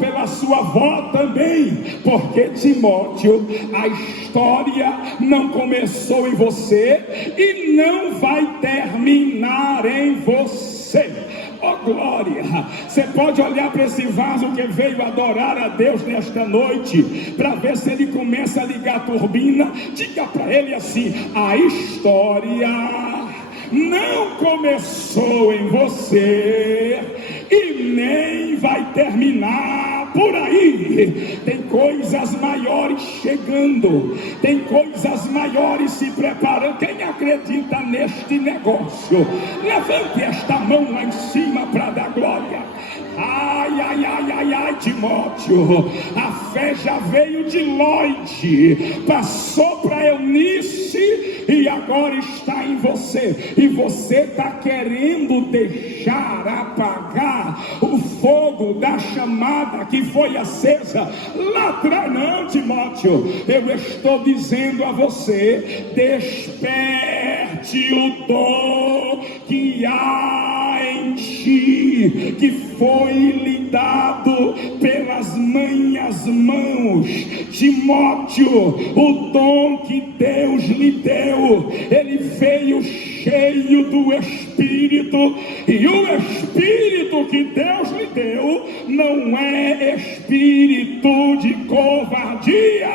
pela sua avó também, porque Timóteo, a história não começou em você e não vai terminar em você. Oh glória, você pode olhar para esse vaso que veio adorar a Deus nesta noite, para ver se ele começa a ligar a turbina. Diga para ele assim: a história não começou em você e nem vai terminar por aí. Tem coisas maiores chegando, tem coisas maiores se preparando. Quem acredita neste negócio, levante esta mão lá em cima para dar glória. Ai, ai, ai, ai, ai, Timóteo, a fé já veio de Lloyd, passou para Eunice e agora está em você. E você está querendo deixar apagar o fogo da chamada que foi acesa lá atrás. Não, Timóteo, eu estou dizendo a você: desperte o dom que há em ti, que foi lhe dado pelas minhas mãos. Timóteo, o dom que Deus lhe deu, ele veio cheio do Espírito, e o Espírito que Deus lhe deu não é espírito de covardia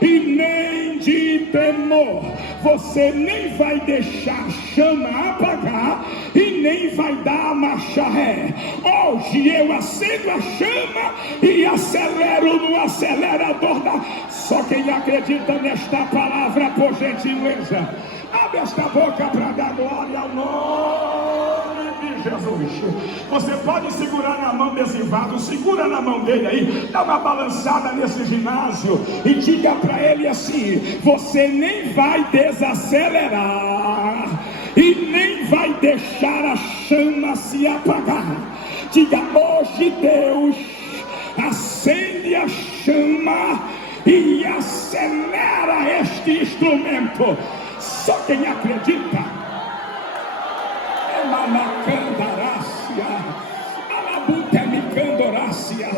e nem de temor. Você nem vai deixar a chama apagar e nem vai dar marcha ré. Hoje eu acendo a chama e acelero no acelerador da... Só quem acredita nesta palavra, por gentileza, abre esta boca para dar glória ao nome de Jesus. Você pode segurar na mão desse vaso, segura na mão dele aí, dá uma balançada nesse ginásio e diga para ele assim: você nem vai desacelerar e nem vai deixar a chama se apagar. Diga: hoje Deus acende a chama e acelera este instrumento. Só quem acredita. É mamacandarácia, alabutemicandórácia.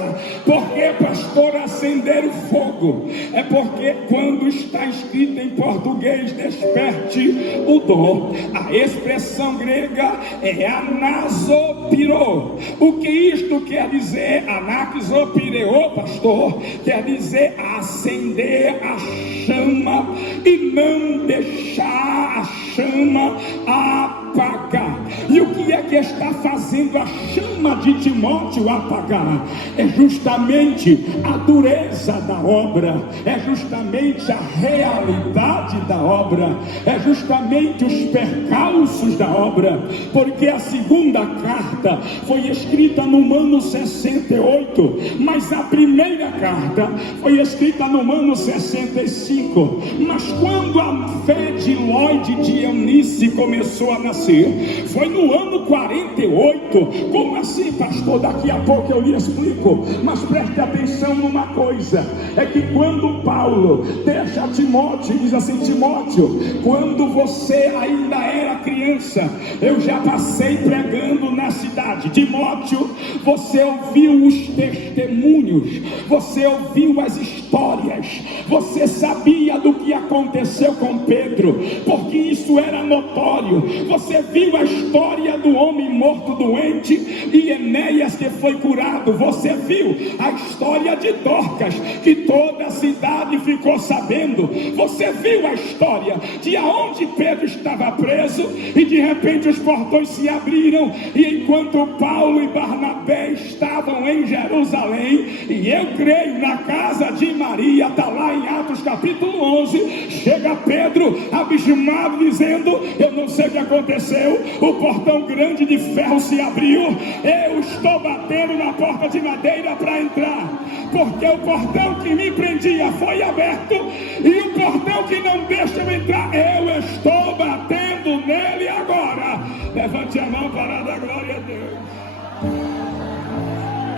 Por que, pastor, acender o fogo? É porque quando está escrito em português, desperte o dom, a expressão grega é anasopirô. O que isto quer dizer? Anasopirô, pastor, quer dizer acender a chama e não deixar a chama apagar. E o que é que está fazendo a chama de Timóteo apagar? É justamente a dureza da obra, é justamente a realidade da obra, é justamente os percalços da obra. Porque a segunda carta foi escrita no ano 68, mas a primeira carta foi escrita no ano 65. Mas quando a fé de Lloyd de Eunice começou a nascer, foi no ano 48. Como assim, pastor? Daqui a pouco eu lhe explico, mas preste atenção numa coisa: é que quando Paulo deixa Timóteo, diz assim: Timóteo, quando você ainda era criança, eu já passei pregando na cidade. Timóteo, você ouviu os testemunhos, você ouviu as histórias, você sabia do que aconteceu com Pedro, porque isso era notório. Você viu a história do homem morto doente e Enéas que foi curado. Você viu a história de Dorcas, que toda a cidade ficou sabendo. Você viu a história de aonde Pedro estava preso e de repente os portões se abriram, e enquanto Paulo e Barnabé estavam em Jerusalém, e eu creio na casa de Maria, está lá em Atos capítulo 11, chega Pedro abismado dizendo: eu não sei o que aconteceu, o portão grande de ferro se abriu, eu estou batendo na porta de madeira para entrar, porque o portão que me prendia foi aberto, e o portão que não deixa eu entrar, eu estou batendo nele agora. Levante a mão para dar glória a Deus.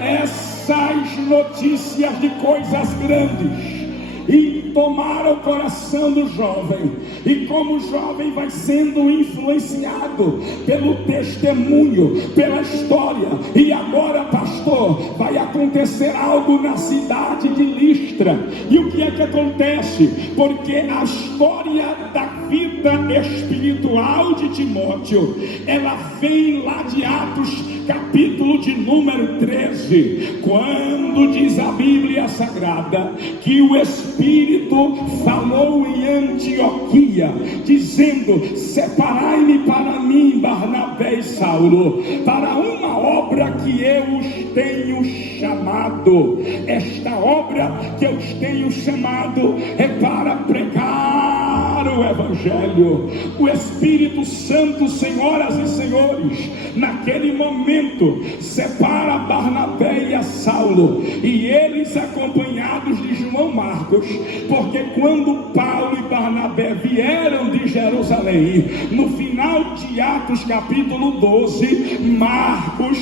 Essas notícias de coisas grandes e tomaram o coração do jovem. E como o jovem vai sendo influenciado pelo testemunho, pela história, e agora, pastor, vai acontecer algo na cidade de Listra. E o que é que acontece? Porque a história da vida espiritual de Timóteo, ela vem lá de Atos, capítulo de número 13, quando diz a Bíblia Sagrada que o Espírito falou em Antioquia, dizendo: separai-me para mim, Barnabé e Saulo, para uma obra que eu os tenho chamado. Esta obra que eu os tenho chamado é para pregar o Evangelho. O Espírito Santo, senhoras e senhores, naquele momento separa Barnabé e a Saulo, e eles acompanhados de João Marcos, porque quando Paulo e Barnabé vieram de Jerusalém, no final de Atos capítulo 12, Marcos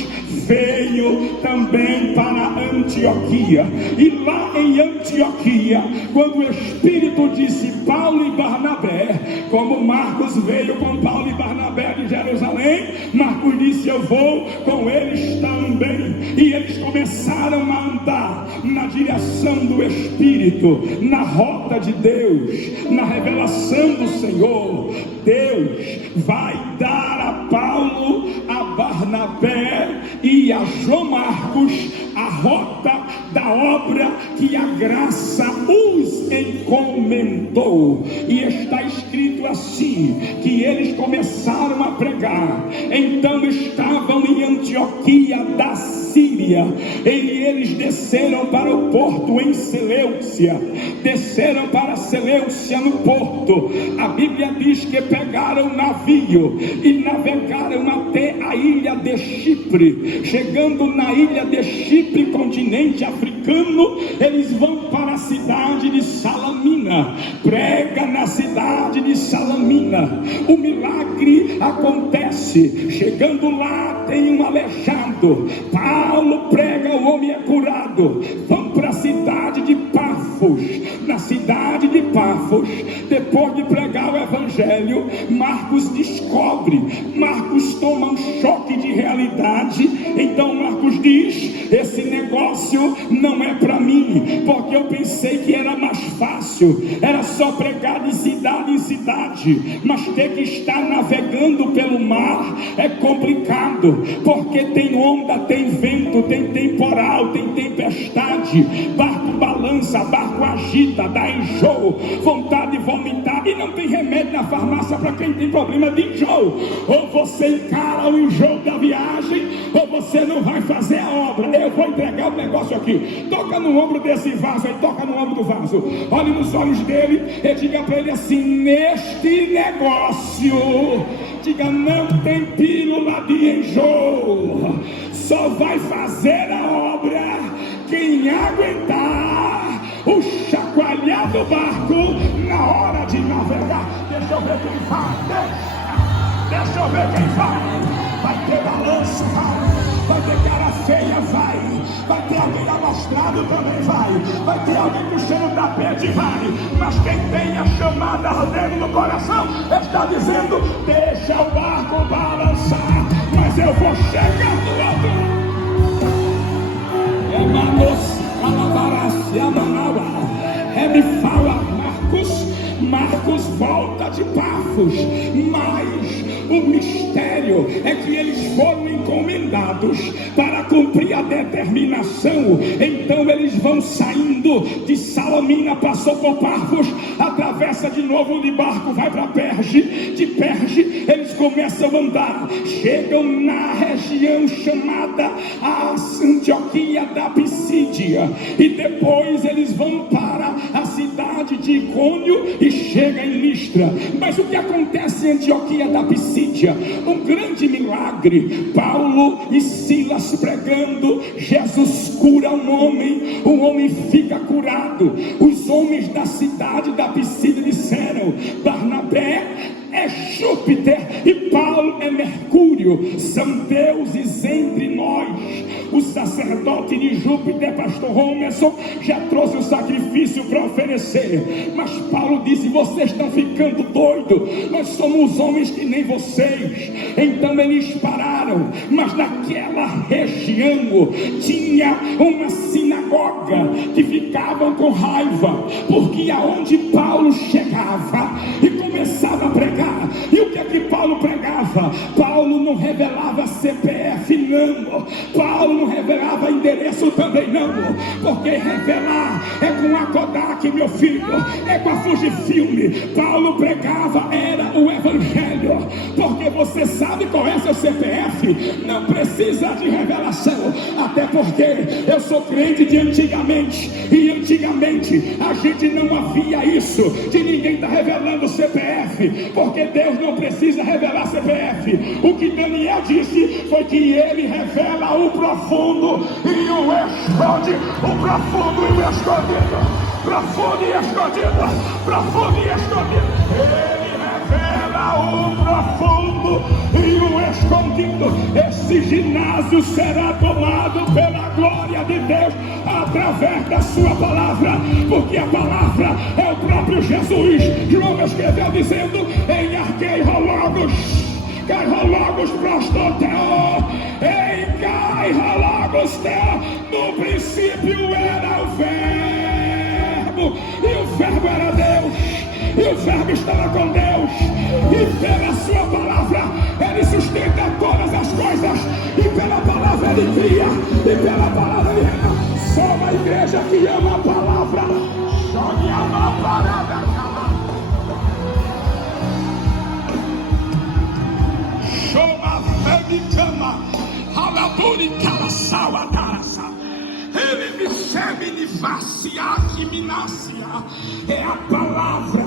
veio também para Antioquia. E lá em Antioquia, quando o Espírito disse Paulo e Barnabé, como Marcos veio com Paulo e Barnabé de Jerusalém, Marcos disse: eu vou com eles também. E eles começaram a andar na direção do Espírito, na rota de Deus, na revelação do Senhor. Deus vai dar a Paulo, a Barnabé e a João Marcos a rota da obra que a graça os encomendou. E está escrito assim, que eles começaram a pregar. Então estavam em Antioquia da Síria, e eles desceram para o porto em Seleucia, desceram para Seleucia no porto. A Bíblia diz que pegaram um navio e navegaram até a ilha de Chipre. Chegando na ilha de Chipre, continente africano, eles vão para a cidade de Salamina, prega na cidade de Salamina. O milagre acontece. Chegando lá, tem um aleijado. Paulo prega, o homem é curado. Vão para a cidade de Pafos. Na cidade de Pafos, depois de pregar o Evangelho, Marcos descobre, Marcos toma um choque de realidade. Então Marcos diz: esse negócio não é para mim, porque eu pensei que era mais fácil, era só pregar de cidade em cidade, mas ter que estar navegando pelo mar é complicado, porque tem onda, tem vento, tem temporal, tem tempestade, barco balança, barco agita, dá enjoo, vontade de vomitar, e não tem remédio na farmácia para quem tem problema de enjoo. Ou você encara o enjoo da viagem, ou você não vai fazer a obra. Eu vou entregar o negócio aqui. Toca no ombro desse vaso aí, toca no ombro do vaso, olhe nos olhos dele e diga para ele assim: neste negócio, diga, não tem pílula de enjoo, só vai fazer a obra quem aguentar o chacoalhar do barco na hora de navegar. Deixa eu ver quem vai, deixa eu ver quem vai. Vai ter balanço, vai ter cara feia, vai ter alguém alastrado também, vai ter alguém puxando o tapete, mas quem tem a chamada ardendo no coração está dizendo: deixa o barco balançar, mas eu vou chegar do outro lado. Me fala Marcos volta de Pafos, mas o mistério é que eles foram encomendados para cumprir a determinação. Então eles vão saindo de Salamina, passou por Pafos, atravessa de novo de barco, vai para Perge. De Perge eles começam a andar, chegam na região chamada a Antioquia da Pisídia, e depois eles vão para a cidade de Icônio e chega em Listra. Mas o que acontece em Antioquia da Pisídia? Um grande milagre. Paulo e Silas pregando, Jesus cura um homem, o homem fica curado. Os homens da cidade da Pisídia disseram: Barnabé é Júpiter e Paulo é Mercúrio, são deuses entre nós. Os sacerdote de Júpiter, pastor Romerson, já trouxe o sacrifício para oferecer. Mas Paulo disse: vocês estão ficando doidos, nós somos homens que nem vocês. Então eles pararam, mas naquela região tinha uma sinagoga que ficavam com raiva, porque aonde Paulo chegava e começava a pregar, e o que é que Paulo pregava? Paulo não revelava CPF, não. Paulo não revelava endereço também, não. Porque revelar é com a Kodak, meu filho, é com a Fujifilm. Paulo pregava era o evangelho. Porque você sabe qual é seu CPF, não precisa de revelação. Até porque eu sou crente de antigamente, e antigamente a gente não havia isso de ninguém estar revelando o CPF, porque Deus não precisa revelar CPF. O que Daniel disse foi que ele revela o profundo e o esconde. O profundo e o escondido. Profundo e escondido. Profundo e escondido. Ele revela o profundo e o escondido. Esse ginásio será tomado pela glória de Deus através da sua palavra, porque a palavra é o próprio Jesus. João escreveu dizendo: em arqueirologos, Cairologos prostoteo, em Cairologos teo, no princípio era o verbo, e o verbo era Deus, e o verbo estava com Deus, e pela sua palavra ele sustenta todas as coisas, e pela palavra ele cria, e pela palavra ele renova. Só uma igreja que ama a palavra, jogue a mão parada. Chama Fegicama, Aladuri Karasawa Tarasa. Ele me serve de vaciar que me nascia. É a palavra.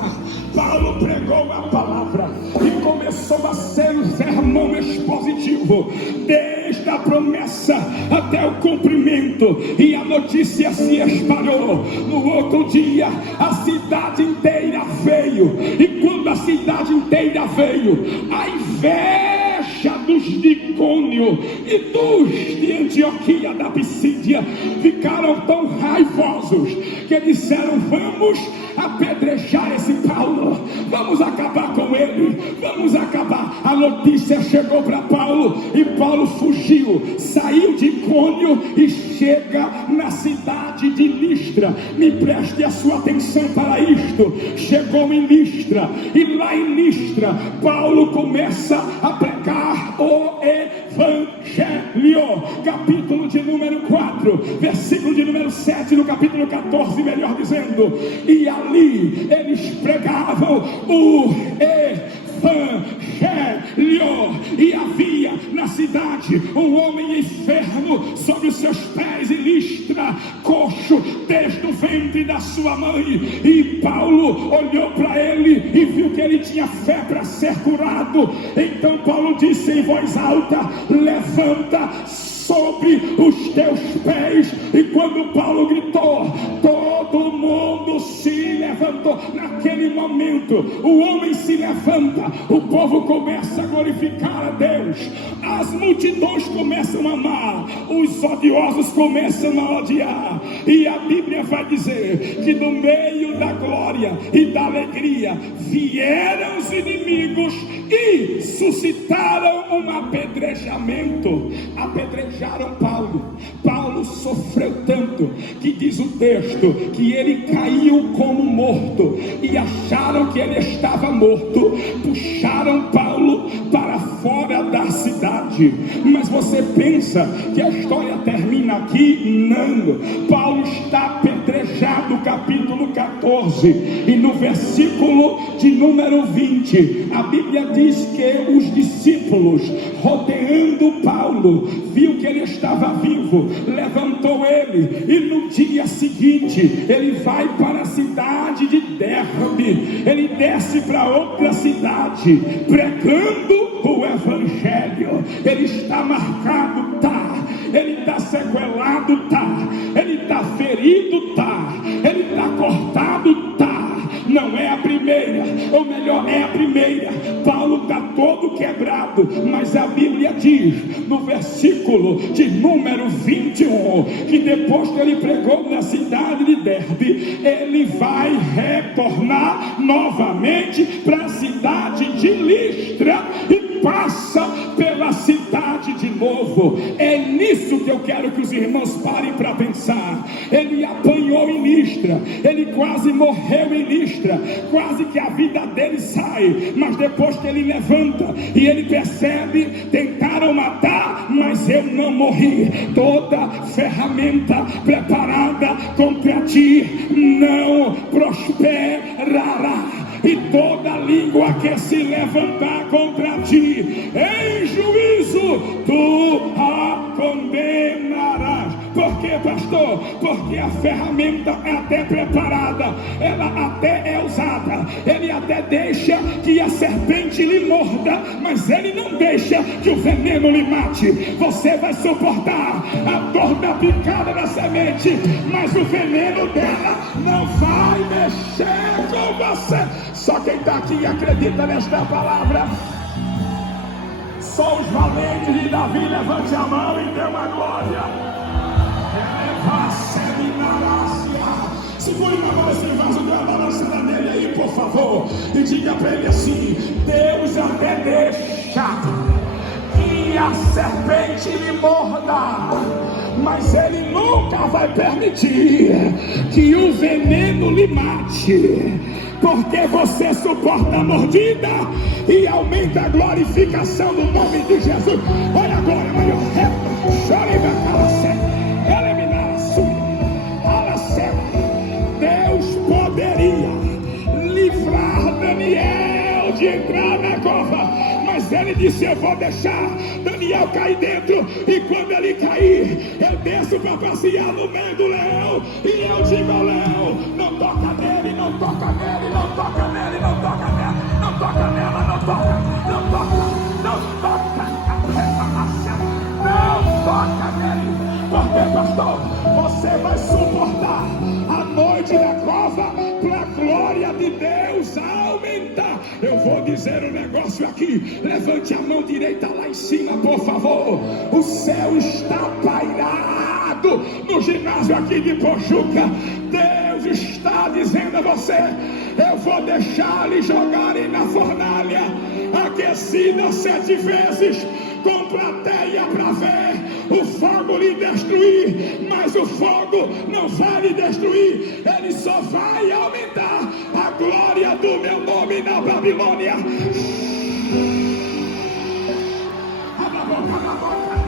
Paulo pregou a palavra e começou a ser um sermão expositivo, desde a promessa até o cumprimento, e a notícia se espalhou. No outro dia a cidade inteira veio, e quando a cidade inteira veio, a inveja dos de Icônio e dos de Antioquia da Pisídia ficaram tão raivosos que disseram: vamos apedrejar esse Paulo, vamos acabar com ele, vamos acabar. A notícia chegou para Paulo e Paulo fugiu, saiu de Icônio e chega na cidade de Listra. Me preste a sua atenção para isto. Chegou em Listra, e lá em Listra Paulo começa a pregar o Evangelho, capítulo de número 4, versículo de número 7, no capítulo 14, melhor dizendo. E ali eles pregavam o Evangelho, e havia na cidade um homem enfermo sobre os seus pés, e Listra, coxo desde o ventre da sua mãe. E Paulo olhou para ele e viu que ele tinha fé para ser curado. Então Paulo disse em voz alta: levanta sobre os teus pés. E quando Paulo gritou, todo mundo se levantou. Naquele momento o homem se levanta, o povo começa a glorificar a Deus, as multidões começam a amar, os odiosos começam a odiar. E a Bíblia vai dizer que no meio da glória e da alegria vieram os inimigos e suscitaram um apedrejamento. Apedrejaram Paulo. Paulo sofreu tanto que diz o texto que ele caiu como morto, e acharam que ele estava morto. Puxaram Paulo para fora da cidade. Mas você pensa que a história termina aqui? Não. Paulo está apedrejado, capítulo 14, e no versículo de número 20, a Bíblia diz que os discípulos, rodeando Paulo, viu que ele estava vivo, levantou ele, e no dia seguinte ele vai para a cidade de Derbe. Ele desce para outra cidade pregando o Evangelho. Ele está marcado, tá? Ele está sequelado, tá? Ele está ferido, tá? Ele está cortado, tá? Não é a primeira, ou melhor, é a primeira. Paulo está todo quebrado, mas a Bíblia diz diz no versículo de número 21, que depois que ele pregou na cidade de Derbe, ele vai retornar novamente para a cidade de Listra e passa pela cidade de novo. É nisso que eu quero que os irmãos parem para pensar. Ele apanhou em Listra, ele quase morreu em Listra, quase que a vida dele sai, mas depois que ele levanta e ele percebe, tentaram matar, mas eu não morri. Toda ferramenta preparada contra ti não prosperará, e toda língua que se levantar contra ti em juízo tu a condenarás. Por quê, pastor? Porque a ferramenta é até preparada, ela até é usada, ele até deixa que a serpente lhe morda, mas ele não deixa que o veneno lhe mate. Você vai suportar a dor da picada da semente, mas o veneno dela não vai mexer com você. Só quem está aqui acredita nesta palavra. Só os valentes de Davi, levante a mão e dê uma glória. Segure na mão esse vaso, dê uma balançada nele aí, por favor, e diga para ele assim: Deus até deixa que a serpente lhe morda, mas ele nunca vai permitir que o veneno lhe mate, porque você suporta a mordida e aumenta a glorificação do nome de Jesus. Olha agora, maior reto, chora e vai calar sério. Deus poderia livrar Daniel de entrar na cova, mas ele disse: eu vou deixar Daniel cair dentro, e quando ele cair, eu desço para passear no meio do leão, e eu digo ao leão: não toca nele, não toca nele, não toca nele, não toca nele, não toca nela, não toca, não toca, não toca, não toca nele. Porque, pastor, você vai suportar a noite da cova para a glória de Deus aumentar. Eu vou dizer um negócio aqui. Levante a mão direita lá em cima, por favor. O céu está pairado no ginásio aqui de Pojuca. Deus está dizendo a você: eu vou deixar lhe jogarem na fornalha aquecida 7 vezes, com plateia para ver o fogo lhe destruir, mas o fogo não vai lhe destruir, ele só vai aumentar a glória do meu nome na Babilônia. Abra a boca, abra a boca.